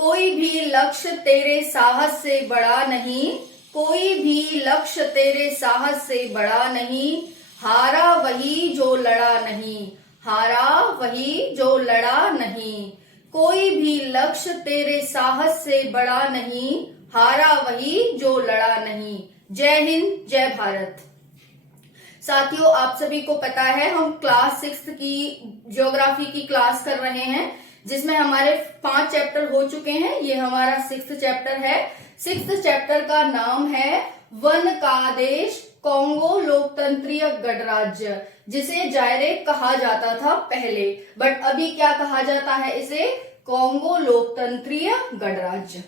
कोई भी लक्ष्य तेरे साहस से बड़ा नहीं, कोई भी लक्ष्य तेरे साहस से बड़ा नहीं, हारा वही जो लड़ा नहीं, हारा वही जो लड़ा नहीं। कोई भी लक्ष्य तेरे साहस से बड़ा नहीं, हारा वही जो लड़ा नहीं। जय हिंद, जय भारत। साथियों, आप सभी को पता है हम क्लास 6 की ज्योग्राफी की क्लास कर रहे हैं, जिसमें हमारे 5 चैप्टर हो चुके हैं। ये हमारा 6th चैप्टर है। 6th चैप्टर का नाम है वन का देश कॉन्गो लोकतंत्रीय गणराज्य, जिसे जायरे कहा जाता था पहले, बट अभी क्या कहा जाता है इसे? कॉन्गो लोकतंत्रीय गणराज्य।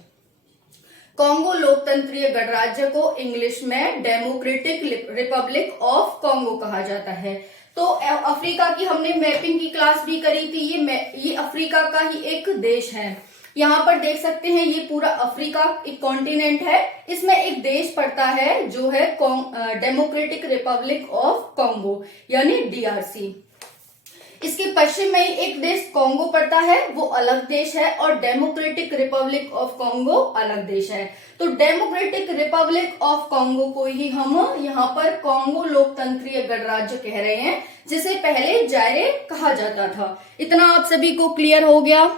कॉन्गो लोकतंत्रीय गणराज्य को इंग्लिश में डेमोक्रेटिक रिपब्लिक ऑफ कॉन्गो कहा जाता है। तो अफ्रीका की हमने मैपिंग की क्लास भी करी थी। ये अफ्रीका का ही एक देश है। यहाँ पर देख सकते हैं ये पूरा अफ्रीका एक कॉन्टिनेंट है। इसमें एक देश पड़ता है जो है डेमोक्रेटिक रिपब्लिक ऑफ कॉन्गो यानी डीआरसी। इसके पश्चिम में ही एक देश कॉन्गो पड़ता है, वो अलग देश है, और डेमोक्रेटिक रिपब्लिक ऑफ कॉन्गो अलग देश है। तो डेमोक्रेटिक रिपब्लिक ऑफ कॉन्गो को ही हम यहाँ पर कॉन्गो लोकतंत्रीय गणराज्य कह रहे हैं, जिसे पहले जायरे कहा जाता था। इतना आप सभी को क्लियर हो गया?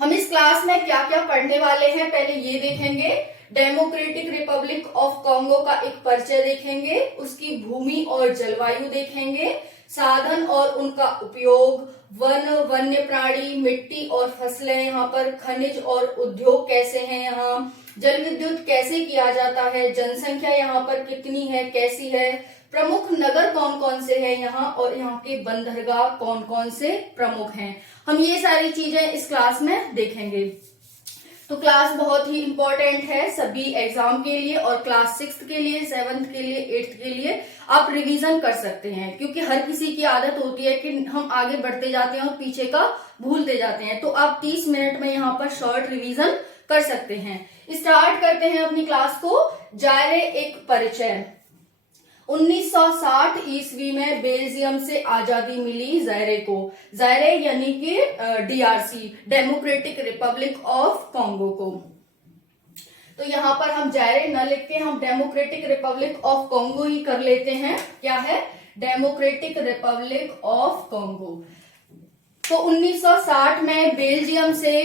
हम इस क्लास में क्या क्या पढ़ने वाले हैं, पहले ये देखेंगे। डेमोक्रेटिक रिपब्लिक ऑफ कॉन्गो का एक परिचय देखेंगे, उसकी भूमि और जलवायु देखेंगे, साधन और उनका उपयोग, वन, वन्य प्राणी, मिट्टी और फसलें, यहाँ पर खनिज और उद्योग कैसे हैं, यहाँ जल विद्युत कैसे किया जाता है, जनसंख्या यहाँ पर कितनी है, कैसी है, प्रमुख नगर कौन कौन से हैं यहाँ, और यहाँ के बंदरगाह कौन कौन से प्रमुख हैं। हम ये सारी चीजें इस क्लास में देखेंगे। तो क्लास बहुत ही इंपॉर्टेंट है सभी एग्जाम के लिए, और क्लास 6 के लिए, 7th के लिए, 8th के लिए आप रिवीजन कर सकते हैं, क्योंकि हर किसी की आदत होती है कि हम आगे बढ़ते जाते हैं और पीछे का भूलते जाते हैं। तो आप 30 मिनट में यहाँ पर शॉर्ट रिवीजन कर सकते हैं। स्टार्ट करते हैं अपनी क्लास को। जायरे एक परिचय। 1960 ईस्वी में बेल्जियम से आजादी मिली जायरे को। जायरे यानी कि DRC, democratic Republic of Congo को। तो यहाँ पर हम जायरे न लिख के हम डेमोक्रेटिक रिपब्लिक ऑफ कॉन्गो ही कर लेते हैं। क्या है? Democratic Republic of Congo. तो 1960 में बेल्जियम से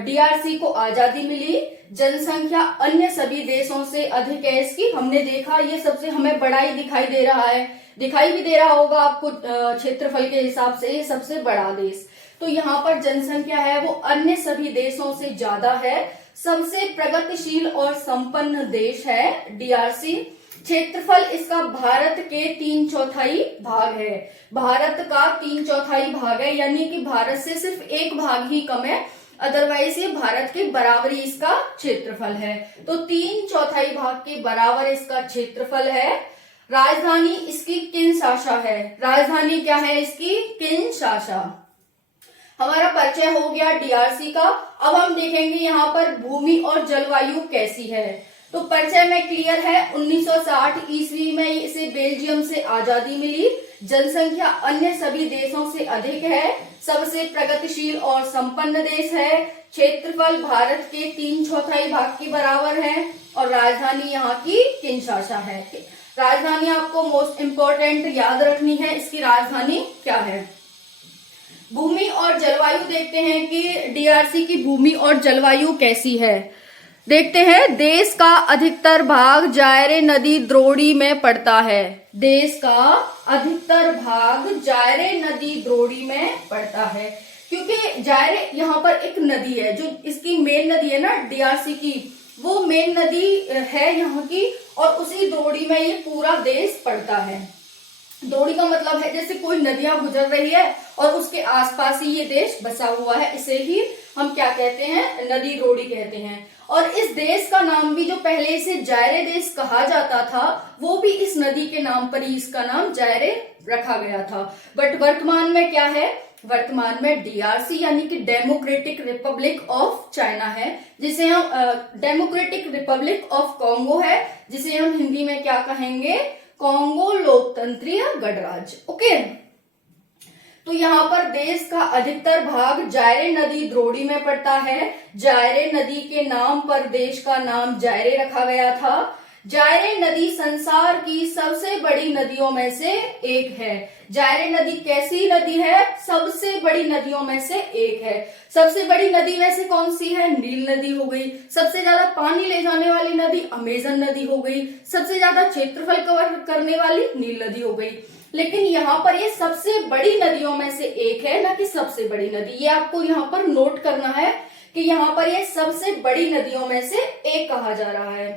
डीआरसी को आजादी मिली। जनसंख्या अन्य सभी देशों से अधिक है इसकी। हमने देखा ये सबसे हमें बड़ा ही दिखाई दे रहा है, दिखाई भी दे रहा होगा आपको क्षेत्रफल के हिसाब से, ये सबसे बड़ा देश। तो यहाँ पर जनसंख्या है वो अन्य सभी देशों से ज्यादा है। सबसे प्रगतिशील और संपन्न देश है डीआरसी। क्षेत्रफल इसका भारत के 3/4 भाग है। भारत का 3/4 भाग है, यानी कि भारत से सिर्फ एक भाग ही कम है, अदरवाइज ये भारत के बराबर ही इसका क्षेत्रफल है। तो 3/4 भाग के बराबर इसका क्षेत्रफल है। राजधानी इसकी किनशासा है। राजधानी क्या है इसकी? किनशासा। हमारा परिचय हो गया डीआरसी का। अब हम देखेंगे यहाँ पर भूमि और जलवायु कैसी है। तो परिचय में क्लियर है। 1960 ईस्वी में इसे बेल्जियम से आजादी मिली। जनसंख्या अन्य सभी देशों से अधिक है। सबसे प्रगतिशील और संपन्न देश है। क्षेत्रफल भारत के 3/4 भाग के बराबर है, और राजधानी यहाँ की किनशासा है। राजधानी आपको मोस्ट इंपोर्टेंट याद रखनी है, इसकी राजधानी क्या है। भूमि और जलवायु देखते हैं कि डीआरसी की भूमि और जलवायु कैसी है। देखते हैं। देश का अधिकतर भाग जायरे नदी द्रोणी में पड़ता है। देश का अधिकतर भाग जायरे नदी द्रोणी में पड़ता है, क्योंकि जायरे यहाँ पर एक नदी है, जो इसकी मेन नदी है ना डीआरसी की, वो मेन नदी है यहाँ की, और उसी द्रोणी में ये पूरा देश पड़ता है। द्रोणी का मतलब है जैसे कोई नदियां गुजर रही है और उसके आसपास ही ये देश बसा हुआ है, इसे ही हम क्या कहते हैं? नदी द्रोणी कहते हैं। और इस देश का नाम भी जो पहले इसे जायरे देश कहा जाता था, वो भी इस नदी के नाम पर ही इसका नाम जायरे रखा गया था। बट वर्तमान में क्या है? वर्तमान में डीआरसी यानी कि डेमोक्रेटिक रिपब्लिक ऑफ चाइना है, जिसे हम डेमोक्रेटिक रिपब्लिक ऑफ कॉन्गो है, जिसे हम हिंदी में क्या कहेंगे? कॉन्गो लोकतंत्रीय गणराज्य। ओके, तो तो यहाँ पर देश का अधिकतर भाग जायरे नदी द्रोणी में पड़ता है। जायरे नदी के नाम पर देश का नाम जायरे रखा गया था। जायरे नदी संसार की सबसे बड़ी नदियों में से एक है। जायरे नदी कैसी नदी है? सबसे बड़ी नदियों में से एक है। सबसे बड़ी नदी वैसे कौन सी है? नील नदी हो गई। सबसे ज्यादा पानी ले जाने वाली नदी अमेजन नदी हो गई। सबसे ज्यादा क्षेत्रफल कवर करने वाली नील नदी हो गई। लेकिन यहाँ पर ये सबसे बड़ी नदियों में से एक है, ना कि सबसे बड़ी नदी। ये आपको यहाँ पर नोट करना है कि यहाँ पर ये सबसे बड़ी नदियों में से एक कहा जा रहा है।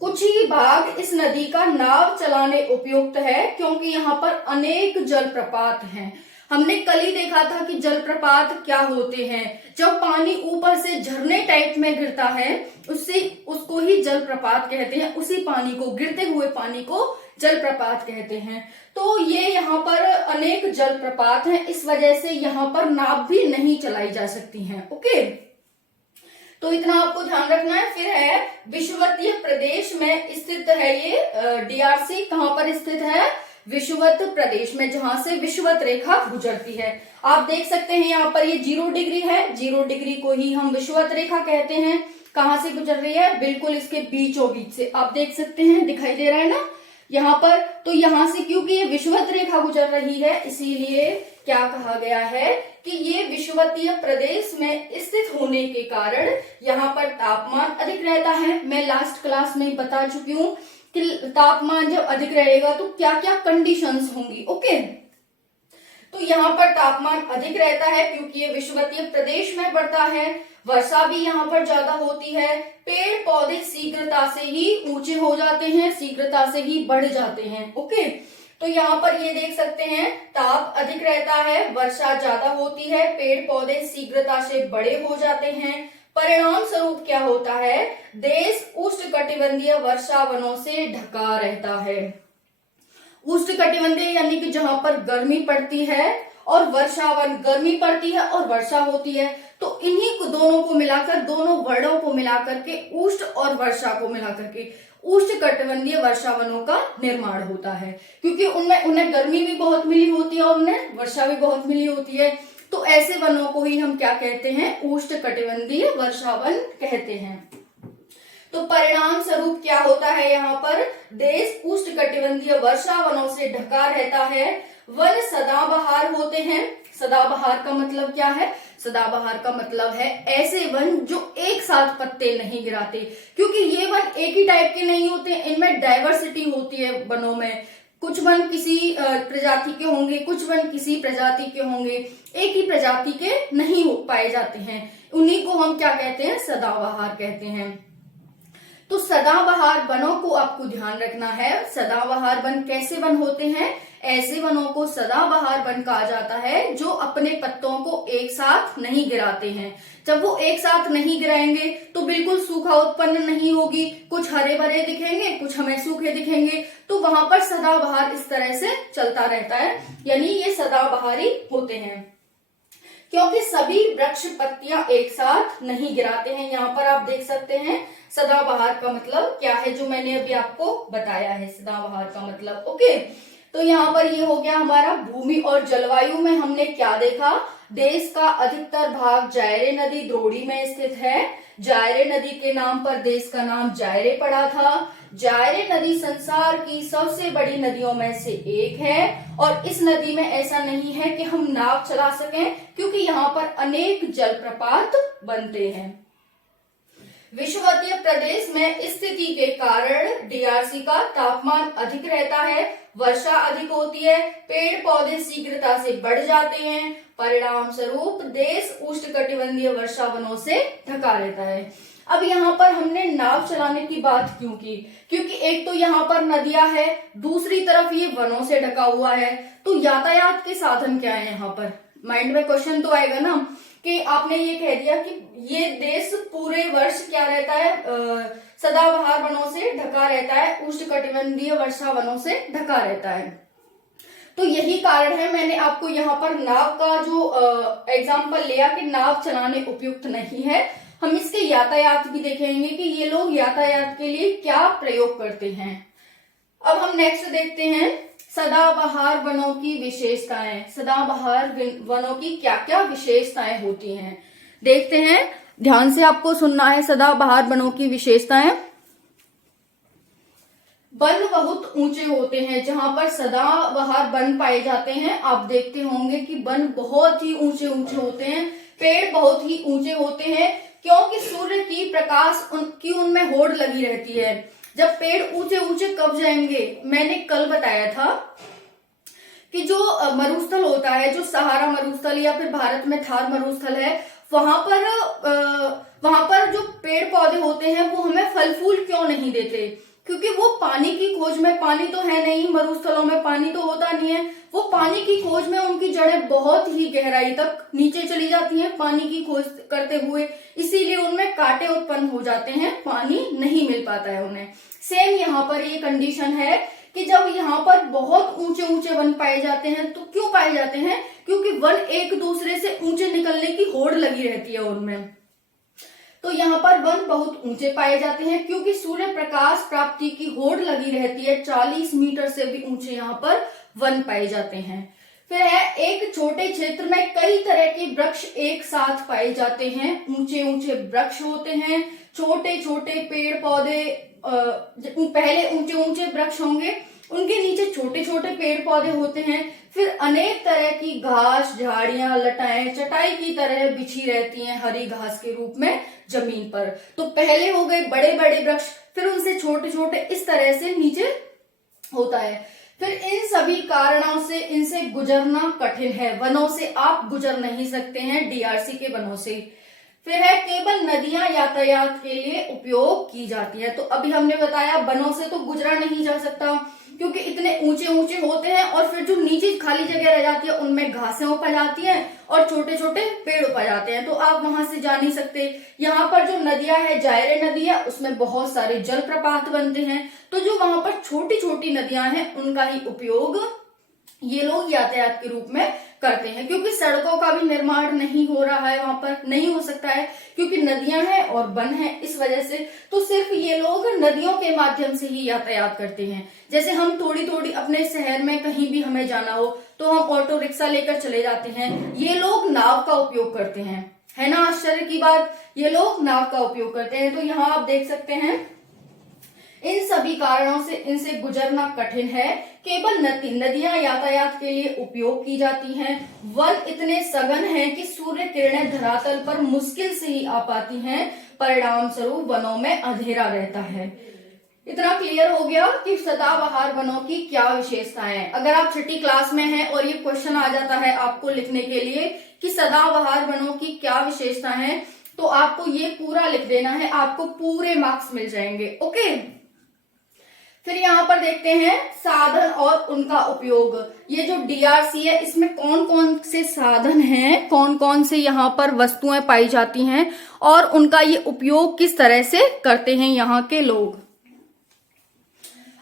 कुछ ही भाग इस नदी का नाव चलाने उपयुक्त है क्योंकि यहाँ पर अनेक जलप्रपात हैं। हमने कल ही देखा था कि जलप्रपात क्या होते हैं। जब पानी ऊपर से झरने टाइप में गिरता है उसको ही जलप्रपात कहते हैं। उसी पानी को, गिरते हुए पानी को जलप्रपात कहते हैं। तो ये यहाँ पर अनेक जलप्रपात हैं, इस वजह से यहाँ पर नाव भी नहीं चलाई जा सकती हैं। ओके, तो इतना आपको ध्यान रखना है। फिर है विषुवतीय प्रदेश में स्थित है ये डीआरसी। कहाँ पर स्थित है? विषुवत प्रदेश में, जहां से विषुवत रेखा गुजरती है। आप देख सकते हैं यहाँ पर ये 0 डिग्री है। 0 डिग्री को ही हम विषुवत रेखा कहते हैं। कहाँ से गुजर रही है? बिल्कुल इसके बीचों बीच से। आप देख सकते हैं, दिखाई दे रहा है ना यहाँ पर। तो यहाँ से क्योंकि ये विषुवत रेखा गुजर रही है, इसीलिए क्या कहा गया है कि ये विषुवतीय प्रदेश में स्थित होने के कारण यहाँ पर तापमान अधिक रहता है। मैं लास्ट क्लास में बता चुकी हूँ कि तापमान जब अधिक रहेगा तो क्या क्या कंडीशंस होंगी। ओके, तो यहाँ पर तापमान अधिक रहता है क्योंकि ये विषुवतीय प्रदेश में पड़ता है। वर्षा भी यहाँ पर ज्यादा होती है। पेड़ पौधे शीघ्रता से ही ऊंचे हो जाते हैं, शीघ्रता से ही बढ़ जाते हैं। ओके, तो यहाँ पर ये देख सकते हैं, ताप अधिक रहता है, वर्षा ज्यादा होती है, पेड़ पौधे शीघ्रता से बड़े हो जाते हैं। परिणाम स्वरूप क्या होता है? देश उष्णकटिबंधीय वर्षा वनों से ढका रहता है। उष्णकटिबंधीय यानी कि जहां पर गर्मी पड़ती है और वर्षावन, गर्मी पड़ती है और वर्षा होती है, तो इन्हीं को दोनों को मिलाकर, दोनों वर्णों को मिलाकर के उष्ण और वर्षा को मिलाकर के उष्णकटिबंधीय वर्षावनों का निर्माण होता है। क्योंकि उनमें उन्हें गर्मी भी बहुत मिली होती है और उन्हें वर्षा भी बहुत मिली होती है। तो ऐसे वनों को ही हम क्या कहते हैं? उष्णकटिबंधीय वर्षावन कहते हैं। तो परिणाम स्वरूप क्या होता है? यहाँ पर देश उष्णकटिबंधीय वर्षावनों से ढका रहता है। वन सदाबहार होते हैं। सदाबहार का मतलब क्या है? सदाबहार का मतलब है ऐसे वन जो एक साथ पत्ते नहीं गिराते, क्योंकि ये वन एक ही टाइप के नहीं होते, इनमें डाइवर्सिटी होती है वनों में। कुछ वन किसी प्रजाति के होंगे, कुछ वन किसी प्रजाति के होंगे, एक ही प्रजाति के नहीं हो पाए जाते हैं। उन्हीं को हम क्या कहते हैं? सदाबहार कहते हैं। तो सदाबहार वनों को आपको ध्यान रखना है। सदाबहार वन कैसे वन होते हैं? ऐसे वनों को सदाबहार वन कहा जाता है जो अपने पत्तों को एक साथ नहीं गिराते हैं। जब वो एक साथ नहीं गिराएंगे तो बिल्कुल सूखा उत्पन्न नहीं होगी, कुछ हरे भरे दिखेंगे, कुछ हमें सूखे दिखेंगे। तो वहां पर सदाबहार इस तरह से चलता रहता है, यानी ये सदाबहारी होते हैं। क्योंकि सभी वृक्ष पत्तियां एक साथ नहीं गिराते हैं। यहाँ पर आप देख सकते हैं सदाबहार का मतलब क्या है, जो मैंने अभी आपको बताया है सदाबहार का मतलब। ओके, तो यहाँ पर ये हो गया हमारा भूमि और जलवायु में हमने क्या देखा? देश का अधिकतर भाग जायरे नदी द्रोणी में स्थित है। जायरे नदी के नाम पर देश का नाम जायरे पड़ा था। जायरे नदी संसार की सबसे बड़ी नदियों में से एक है और इस नदी में ऐसा नहीं है कि हम नाव चला सकें, क्योंकि यहाँ पर अनेक जलप्रपात बनते हैं। विषुवतीय प्रदेश में स्थिति के कारण डीआरसी का तापमान अधिक रहता है, वर्षा अधिक होती है, पेड़ पौधे शीघ्रता से बढ़ जाते हैं। परिणाम स्वरूप देश उष्णकटिबंधीय वर्षावनों से ढका रहता है। अब यहाँ पर हमने नाव चलाने की बात क्यों की? क्योंकि एक तो यहाँ पर नदियां है, दूसरी तरफ ये वनों से ढका हुआ है। तो यातायात के साधन क्या है? यहाँ पर माइंड में क्वेश्चन तो आएगा ना कि आपने ये कह दिया कि ये देश पूरे वर्ष क्या रहता है? सदाबहार वनों से ढका रहता है, उष्णकटिबंधीय वर्षा वनों से ढका रहता है। तो यही कारण है मैंने आपको यहाँ पर नाव का जो एग्जाम्पल लिया कि नाव चलाने उपयुक्त नहीं है। हम इसके यातायात भी देखेंगे कि ये लोग यातायात के लिए क्या प्रयोग करते हैं। अब हम नेक्स्ट देखते हैं सदाबहार वनों की विशेषताएं, सदाबहार वनों की क्या क्या विशेषताएं होती हैं, देखते हैं। ध्यान से आपको सुनना है। सदाबहार वनों की विशेषताएं। वन बहुत ऊंचे होते हैं। जहां पर सदाबहार वन पाए जाते हैं, आप देखते होंगे कि वन बहुत ही ऊंचे ऊंचे होते हैं, पेड़ बहुत ही ऊंचे होते हैं, क्योंकि सूर्य की प्रकाश उनकी उनमें होड़ लगी रहती है। जब पेड़ ऊंचे ऊंचे कब जाएंगे, मैंने कल बताया था कि जो मरुस्थल होता है, जो सहारा मरुस्थल या फिर भारत में थार मरुस्थल है, वहां पर जो पेड़ पौधे होते हैं वो हमें फल फूल क्यों नहीं देते, क्योंकि वो पानी की खोज में, पानी तो है नहीं मरुस्थलों में, पानी तो होता नहीं है, वो पानी की खोज में उनकी जड़ें बहुत ही गहराई तक नीचे चली जाती हैं पानी की खोज करते हुए, इसीलिए उनमें कांटे उत्पन्न हो जाते हैं, पानी नहीं मिल पाता है उन्हें। सेम यहाँ पर ये कंडीशन है कि जब यहाँ पर बहुत ऊंचे ऊंचे वन पाए जाते हैं, तो क्यों पाए जाते हैं, क्योंकि वन एक दूसरे से ऊंचे निकलने की होड़ लगी रहती है उनमें। तो यहाँ पर वन बहुत ऊंचे पाए जाते हैं क्योंकि सूर्य प्रकाश प्राप्ति की होड़ लगी रहती है। 40 मीटर से भी ऊंचे यहाँ पर वन पाए जाते हैं। फिर है, एक छोटे क्षेत्र में कई तरह के वृक्ष एक साथ पाए जाते हैं। ऊंचे ऊंचे वृक्ष होते हैं, छोटे छोटे पेड़ पौधे, पहले ऊंचे ऊंचे वृक्ष होंगे, उनके नीचे छोटे छोटे पेड़ पौधे होते हैं। फिर अनेक तरह की घास, झाड़ियां, लताएं चटाई की तरह बिछी रहती हैं हरी घास के रूप में जमीन पर। तो पहले हो गए बड़े बड़े वृक्ष, फिर उनसे छोटे छोटे इस तरह से नीचे होता है। फिर इन सभी कारणों से इनसे गुजरना कठिन है। वनों से आप गुजर नहीं सकते हैं, डीआरसी के वनों से। फिर है, केवल नदियां यातायात के लिए उपयोग की जाती है। तो अभी हमने बताया वनों से तो गुजरा नहीं जा सकता क्योंकि इतने ऊंचे ऊंचे होते हैं, और फिर जो नीचे खाली जगह रह जाती है उनमें घासें उपज जाती हैं और छोटे छोटे पेड़ उपज जाते हैं, तो आप वहां से जा नहीं सकते। यहाँ पर जो नदियां है, जायरे नदी है, उसमें बहुत सारे जलप्रपात बनते हैं, तो जो वहां पर छोटी छोटी नदियां हैं उनका ही उपयोग ये लोग यातायात के रूप में करते हैं, क्योंकि सड़कों का भी निर्माण नहीं हो रहा है, वहां पर नहीं हो सकता है क्योंकि नदियां हैं और वन है, इस वजह से तो सिर्फ ये लोग नदियों के माध्यम से ही यातायात करते हैं। जैसे हम थोड़ी थोड़ी अपने शहर में कहीं भी हमें जाना हो तो हम ऑटो रिक्शा लेकर चले जाते हैं, ये लोग नाव का उपयोग करते हैं, है ना आश्चर्य की बात, ये लोग नाव का उपयोग करते हैं। तो यहाँ आप देख सकते हैं, इन सभी कारणों से इनसे गुजरना कठिन है। केवल नदियां यातायात के लिए उपयोग की जाती हैं। वन इतने सघन हैं कि सूर्य किरणें धरातल पर मुश्किल से ही आ पाती हैं, परिणाम स्वरूप वनों में अंधेरा रहता है। इतना क्लियर हो गया कि सदाबहार वनों की क्या विशेषताएं हैं। अगर आप छठी क्लास में हैं और ये क्वेश्चन आ जाता है आपको लिखने के लिए कि सदाबहार वनों की क्या विशेषताएं हैं, तो आपको ये पूरा लिख देना है, आपको पूरे मार्क्स मिल जाएंगे। ओके, फिर यहाँ पर देखते हैं साधन और उनका उपयोग। ये जो डीआरसी है, इसमें कौन कौन से साधन हैं, कौन कौन से यहाँ पर वस्तुएं पाई जाती हैं और उनका ये उपयोग किस तरह से करते हैं यहाँ के लोग।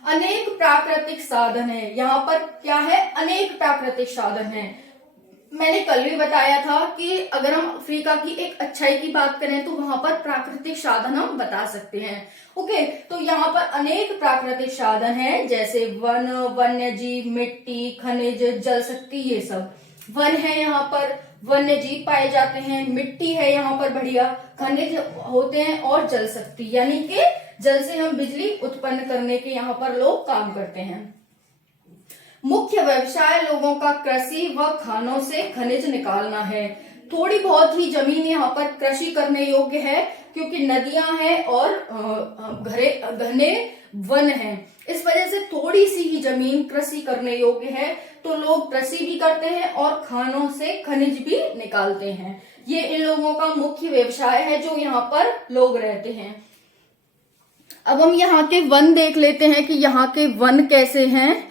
अनेक प्राकृतिक साधन है। यहाँ पर क्या है, अनेक प्राकृतिक साधन है। मैंने कल भी बताया था कि अगर हम अफ्रीका की एक अच्छाई की बात करें तो वहां पर प्राकृतिक साधन हम बता सकते हैं। ओके, तो यहाँ पर अनेक प्राकृतिक साधन हैं, जैसे वन, वन्य जीव, मिट्टी, खनिज, जल शक्ति, ये सब वन है। यहाँ पर वन्य जीव पाए जाते हैं, मिट्टी है यहाँ पर बढ़िया, खनिज होते हैं और जल शक्ति, यानी कि जल से हम बिजली उत्पन्न करने के यहाँ पर लोग काम करते हैं। मुख्य व्यवसाय लोगों का कृषि व खानों से खनिज निकालना है। थोड़ी बहुत ही जमीन यहाँ पर कृषि करने योग्य है क्योंकि नदियां हैं और घने वन हैं, इस वजह से थोड़ी सी ही जमीन कृषि करने योग्य है, तो लोग कृषि भी करते हैं और खानों से खनिज भी निकालते हैं। ये इन लोगों का मुख्य व्यवसाय है जो यहाँ पर लोग रहते हैं। अब हम यहाँ के वन देख लेते हैं कि यहाँ के वन कैसे हैं।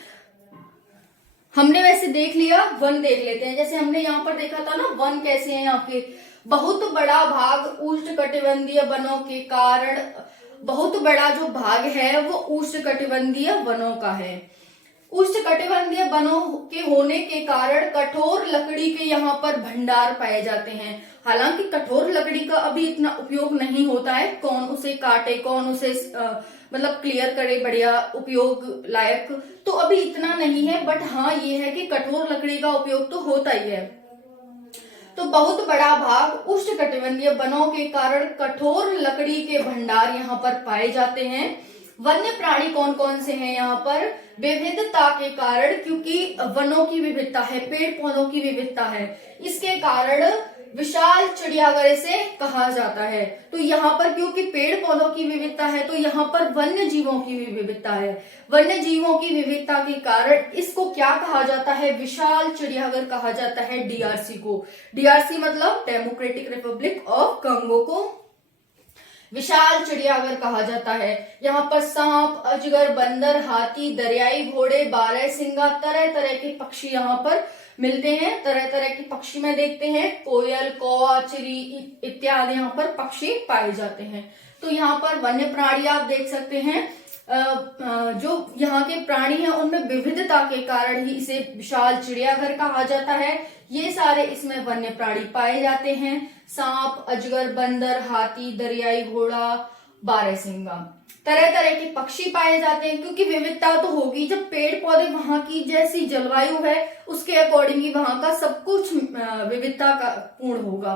हमने वैसे देख लिया, वन देख लेते हैं। जैसे हमने यहाँ पर देखा था ना वन कैसे हैं यहाँ के, बहुत बड़ा भाग उष्णकटिबंधीय वनों के कारण, बहुत बड़ा जो भाग है वो उष्णकटिबंधीय वनों का है। उष्णकटिबंधीय वनों के होने के कारण कठोर लकड़ी के यहाँ पर भंडार पाए जाते हैं। हालांकि कठोर लकड़ी का अभी इतना उपयोग नहीं होता है, कौन उसे काटे, कौन उसे मतलब क्लियर करे बढ़िया उपयोग लायक, तो अभी इतना नहीं है। बट हाँ ये है कि कठोर लकड़ी का उपयोग तो होता ही है। तो बहुत बड़ा भाग उष्णकटिबंधीय वनों के कारण कठोर लकड़ी के भंडार यहाँ पर पाए जाते हैं। वन्य प्राणी कौन कौन से हैं यहाँ पर? विविधता के कारण, क्योंकि वनों की विविधता है, पेड़ पौधों की विविधता है, इसके कारण विशाल चिड़ियाघर इसे कहा जाता है। तो यहाँ पर क्योंकि पेड़ पौधों की विविधता है तो यहाँ पर वन्य जीवों की भी विविधता है। वन्य जीवों की विविधता के कारण इसको क्या कहा जाता है? विशाल चिड़ियाघर कहा जाता है डीआरसी को। डीआरसी मतलब डेमोक्रेटिक रिपब्लिक ऑफ कांगो को विशाल चिड़ियाघर कहा जाता है। यहाँ पर सांप, अजगर, बंदर, हाथी, दरियाई घोड़े, बारहसिंगा, तरह तरह के पक्षी यहाँ पर मिलते हैं। तरह तरह के पक्षी में देखते हैं कोयल, कौवा, चिड़ी इत्यादि यहाँ पर पक्षी पाए जाते हैं। तो यहाँ पर वन्य प्राणी आप देख सकते हैं, जो यहाँ के प्राणी हैं उनमें विविधता के कारण ही इसे विशाल चिड़ियाघर कहा जाता है। ये सारे इसमें वन्य प्राणी पाए जाते हैं, सांप, अजगर, बंदर, हाथी, दरियाई घोड़ा, बारहसिंगा, तरह तरह के पक्षी पाए जाते हैं। क्योंकि विविधता तो होगी, जब पेड़ पौधे वहां की जैसी जलवायु है उसके अकॉर्डिंग ही वहां का सब कुछ विविधता का पूर्ण होगा।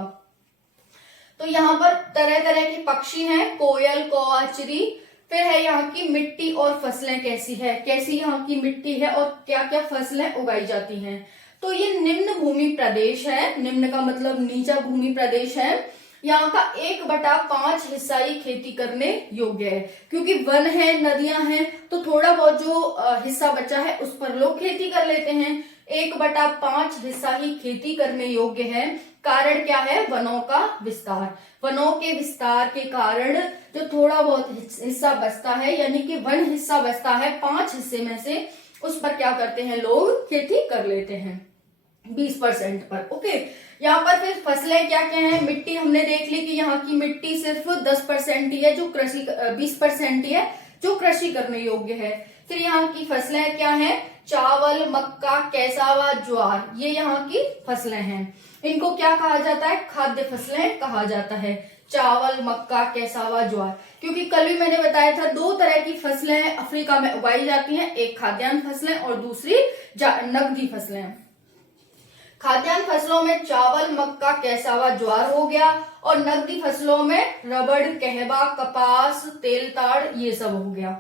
तो यहाँ पर तरह तरह के पक्षी हैं, कोयल, कौवा, चिड़ी। फिर है यहाँ की मिट्टी और फसलें कैसी है, कैसी यहाँ की मिट्टी है और क्या क्या फसलें उगाई जाती हैं। तो ये निम्न भूमि प्रदेश है, निम्न का मतलब नीचा भूमि प्रदेश है। यहाँ का 1/5 हिस्सा ही खेती करने योग्य है, क्योंकि वन है, नदियां हैं, तो थोड़ा बहुत जो हिस्सा बचा है उस पर लोग खेती कर लेते हैं। 1/5 हिस्सा ही खेती करने योग्य है। कारण क्या है? वनों का विस्तार। वनों के विस्तार के कारण जो थोड़ा बहुत हिस्सा बचता है, यानी कि वन हिस्सा बचता है 5 हिस्से में से, उस पर क्या करते हैं लोग? खेती कर लेते हैं 20% पर। ओके, यहाँ पर फिर फसलें क्या क्या हैं? मिट्टी हमने देख ली कि यहाँ की मिट्टी सिर्फ 10% ही है जो कृषि, 20% ही है जो कृषि करने योग्य है। फिर यहाँ की फसलें क्या हैं? चावल, मक्का, कैसावा, ज्वार, ये यहाँ की फसलें हैं। इनको क्या कहा जाता है? खाद्य फसलें कहा जाता है। चावल, मक्का, कैसावा, ज्वार। क्योंकि कल भी मैंने बताया था 2 तरह की फसलें अफ्रीका में उगाई जाती हैं, एक खाद्यान्न फसलें और दूसरी नकदी फसलें। खाद्यान्न फसलों में चावल, मक्का, कैसावा, ज्वार हो गया, और नकदी फसलों में रबड़, कहवा, कपास, तेल ताड़, ये सब हो गया।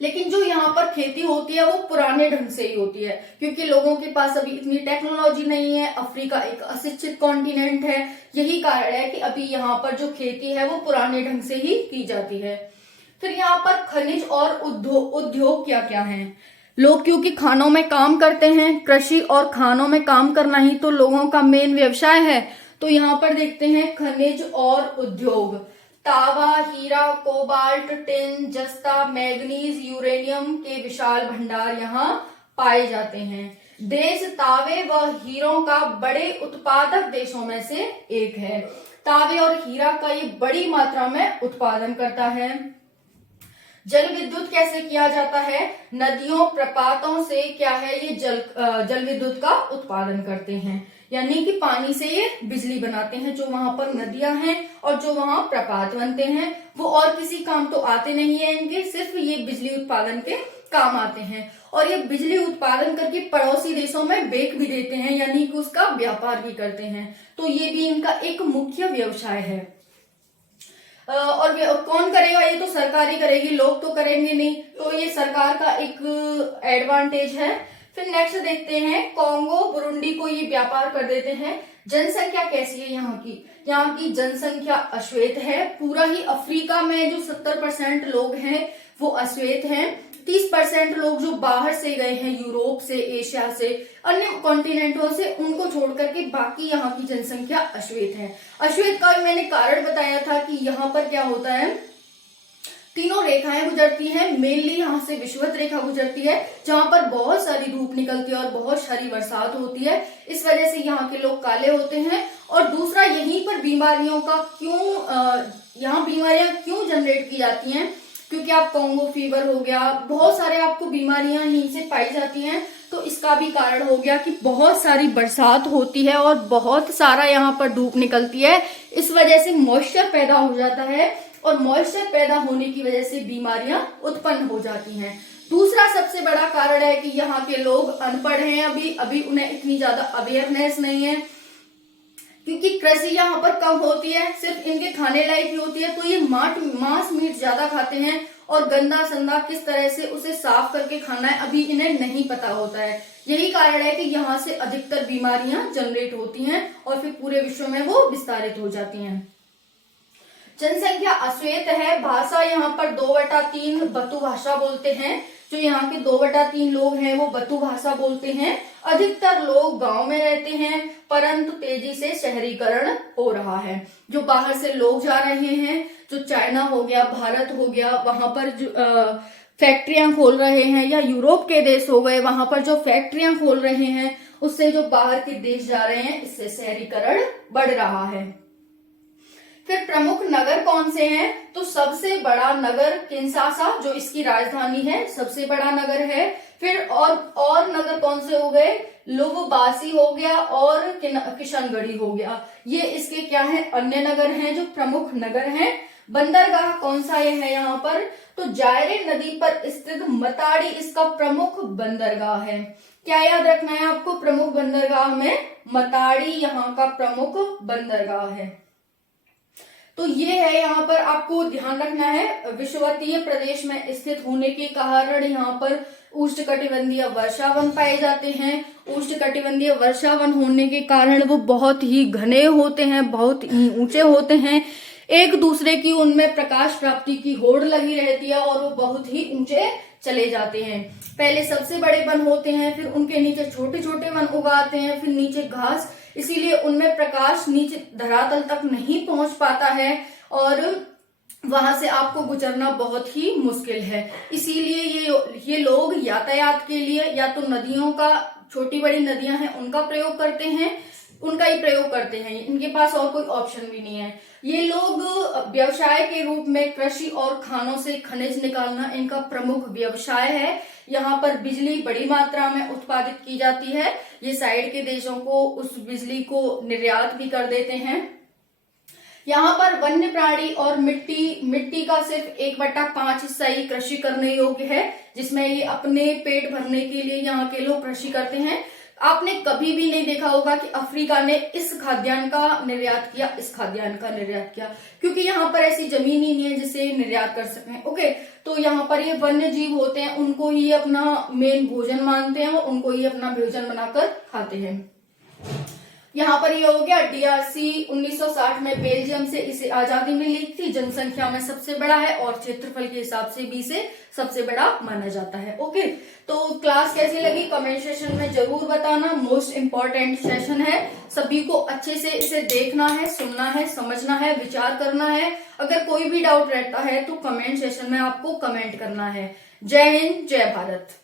लेकिन जो यहाँ पर खेती होती है वो पुराने ढंग से ही होती है, क्योंकि लोगों के पास अभी इतनी टेक्नोलॉजी नहीं है। अफ्रीका एक अशिक्षित कॉन्टिनेंट है, यही कारण है कि अभी यहाँ पर जो खेती है वो पुराने ढंग से ही की जाती है। फिर यहाँ पर खनिज और उद्योग क्या क्या हैं? लोग क्योंकि खानों में काम करते हैं, कृषि और खानों में काम करना ही तो लोगों का मेन व्यवसाय है। तो यहाँ पर देखते हैं खनिज और उद्योग। तांबा, हीरा, कोबाल्ट, टिन, जस्ता, मैग्नीज, यूरेनियम के विशाल भंडार यहाँ पाए जाते हैं। देश तांबे व हीरों का बड़े उत्पादक देशों में से एक है। तांबे और हीरा का ये बड़ी मात्रा में उत्पादन करता है। जल विद्युत कैसे किया जाता है? नदियों, प्रपातों से क्या है, ये जल विद्युत का उत्पादन करते हैं, यानी कि पानी से ये बिजली बनाते हैं। जो वहां पर नदियां हैं और जो वहां प्रपात बनते हैं वो और किसी काम तो आते नहीं है इनके, सिर्फ ये बिजली उत्पादन के काम आते हैं। और ये बिजली उत्पादन करके पड़ोसी देशों में बेच भी देते हैं, यानी कि उसका व्यापार भी करते हैं। तो ये भी इनका एक मुख्य व्यवसाय है। और कौन करेगा? ये तो सरकार ही करेगी, लोग तो करेंगे नहीं। तो ये सरकार का एक एडवांटेज है। फिर नेक्स्ट देखते हैं, कॉन्गो, बुरुंडी को ये व्यापार कर देते हैं। जनसंख्या कैसी है यहाँ की? यहाँ की जनसंख्या अश्वेत है। पूरा ही अफ्रीका में जो 70% लोग हैं वो अश्वेत हैं। 30% लोग जो बाहर से गए हैं, यूरोप से, एशिया से, अन्य कॉन्टिनेंटों से, उनको छोड़ करके बाकी यहाँ की जनसंख्या अश्वेत है। अश्वेत का भी मैंने कारण बताया था कि यहाँ पर क्या होता है, तीनों रेखाएं गुजरती हैं। मेनली यहाँ से विषुवत रेखा गुजरती है, जहां पर बहुत सारी धूप निकलती है और बहुत सारी बरसात होती है। इस वजह से यहाँ के लोग काले होते हैं। और दूसरा, यहीं पर बीमारियों का क्यों, यहाँ बीमारियां क्यों जनरेट की जाती हैं? क्योंकि आप कॉन्गो फीवर हो गया, बहुत सारे आपको बीमारियां यहीं से पाई जाती हैं। तो इसका भी कारण हो गया कि बहुत सारी बरसात होती है और बहुत सारा यहाँ पर धूप निकलती है, इस वजह से मॉइस्चर पैदा हो जाता है और मॉइस्चर पैदा होने की वजह से बीमारियां उत्पन्न हो जाती हैं। दूसरा सबसे बड़ा कारण है कि यहाँ के लोग अनपढ़ हैं, अभी उन्हें इतनी ज्यादा अवेयरनेस नहीं है, क्योंकि कृषि यहाँ पर कम होती है, सिर्फ इनके खाने लायक ही होती है। तो ये मांस मीट ज्यादा खाते हैं और गंदा संदा किस तरह से उसे साफ करके खाना है अभी इन्हें नहीं पता होता है। यही कारण है कि यहाँ से अधिकतर बीमारियां जनरेट होती हैं और फिर पूरे विश्व में वो विस्तारित हो जाती हैं। जनसंख्या अश्वेत है। भाषा यहाँ पर 2/3 बतु भाषा बोलते हैं। जो यहाँ के 2/3 लोग हैं वो बतु भाषा बोलते हैं। अधिकतर लोग गांव में रहते हैं, परंतु तेजी से शहरीकरण हो रहा है। जो बाहर से लोग जा रहे हैं, जो चाइना हो गया, भारत हो गया, वहां पर जो फैक्ट्रियां खोल रहे हैं, या यूरोप के देश हो गए, वहां पर जो फैक्ट्रियां खोल रहे हैं, उससे जो बाहर के देश जा रहे हैं, इससे शहरीकरण बढ़ रहा है। फिर प्रमुख नगर कौन से हैं? तो सबसे बड़ा नगर किंशासा, जो इसकी राजधानी है, सबसे बड़ा नगर है। फिर और नगर कौन से हो गए? लुबबासी हो गया और किशनगढ़ी हो गया। ये इसके क्या है? अन्य नगर हैं जो प्रमुख नगर हैं। बंदरगाह कौन सा ये है यहाँ पर? तो जायरे नदी पर स्थित मताड़ी इसका प्रमुख बंदरगाह है। क्या याद रखना है आपको? प्रमुख बंदरगाह में मताड़ी यहाँ का प्रमुख बंदरगाह है। तो ये है, यहाँ पर आपको ध्यान रखना है, विषुवतीय प्रदेश में स्थित होने के कारण यहाँ पर उष्णकटिबंधीय वर्षावन पाए जाते हैं। उष्णकटिबंधीय वर्षावन होने के कारण वो बहुत ही घने होते हैं, बहुत ही ऊंचे होते हैं, एक दूसरे की उनमें प्रकाश प्राप्ति की होड़ लगी रहती है और वो बहुत ही ऊंचे चले जाते हैं। पहले सबसे बड़े वन होते हैं, फिर उनके नीचे छोटे छोटे वन उगाते हैं, फिर नीचे घास, इसीलिए उनमें प्रकाश नीचे धरातल तक नहीं पहुंच पाता है और वहां से आपको गुजरना बहुत ही मुश्किल है। इसीलिए ये लोग यातायात के लिए या तो नदियों का, छोटी बड़ी नदियां हैं उनका प्रयोग करते हैं, उनका ही प्रयोग करते हैं, इनके पास और कोई ऑप्शन भी नहीं है। ये लोग व्यवसाय के रूप में कृषि और खानों से खनिज निकालना इनका प्रमुख व्यवसाय है। यहाँ पर बिजली बड़ी मात्रा में उत्पादित की जाती है। ये साइड के देशों को उस बिजली को निर्यात भी कर देते हैं। यहाँ पर वन्य प्राणी और मिट्टी का सिर्फ 1/5 हिस्सा ही कृषि करने योग्य है, जिसमें ये अपने पेट भरने के लिए यहाँ के लोग कृषि करते हैं। आपने कभी भी नहीं देखा होगा कि अफ्रीका ने इस खाद्यान्न का निर्यात किया, इस खाद्यान्न का निर्यात किया, क्योंकि यहाँ पर ऐसी जमीन ही नहीं है जिसे निर्यात कर सकें। ओके, तो यहाँ पर ये वन्य जीव होते हैं, उनको ही अपना मेन भोजन मानते हैं और उनको ही अपना भोजन बनाकर खाते हैं। यहाँ पर ये हो गया डीआरसी 1960 में बेल्जियम से इसे आजादी मिली थी। जनसंख्या में सबसे बड़ा है और क्षेत्रफल के हिसाब से भी इसे सबसे बड़ा माना जाता है। ओके, तो क्लास कैसी लगी कमेंट सेशन में जरूर बताना। मोस्ट इम्पोर्टेंट सेशन है, सभी को अच्छे से इसे देखना है, सुनना है, समझना है, विचार करना है। अगर कोई भी डाउट रहता है तो कमेंट सेशन में आपको कमेंट करना है। जय हिंद, जय भारत।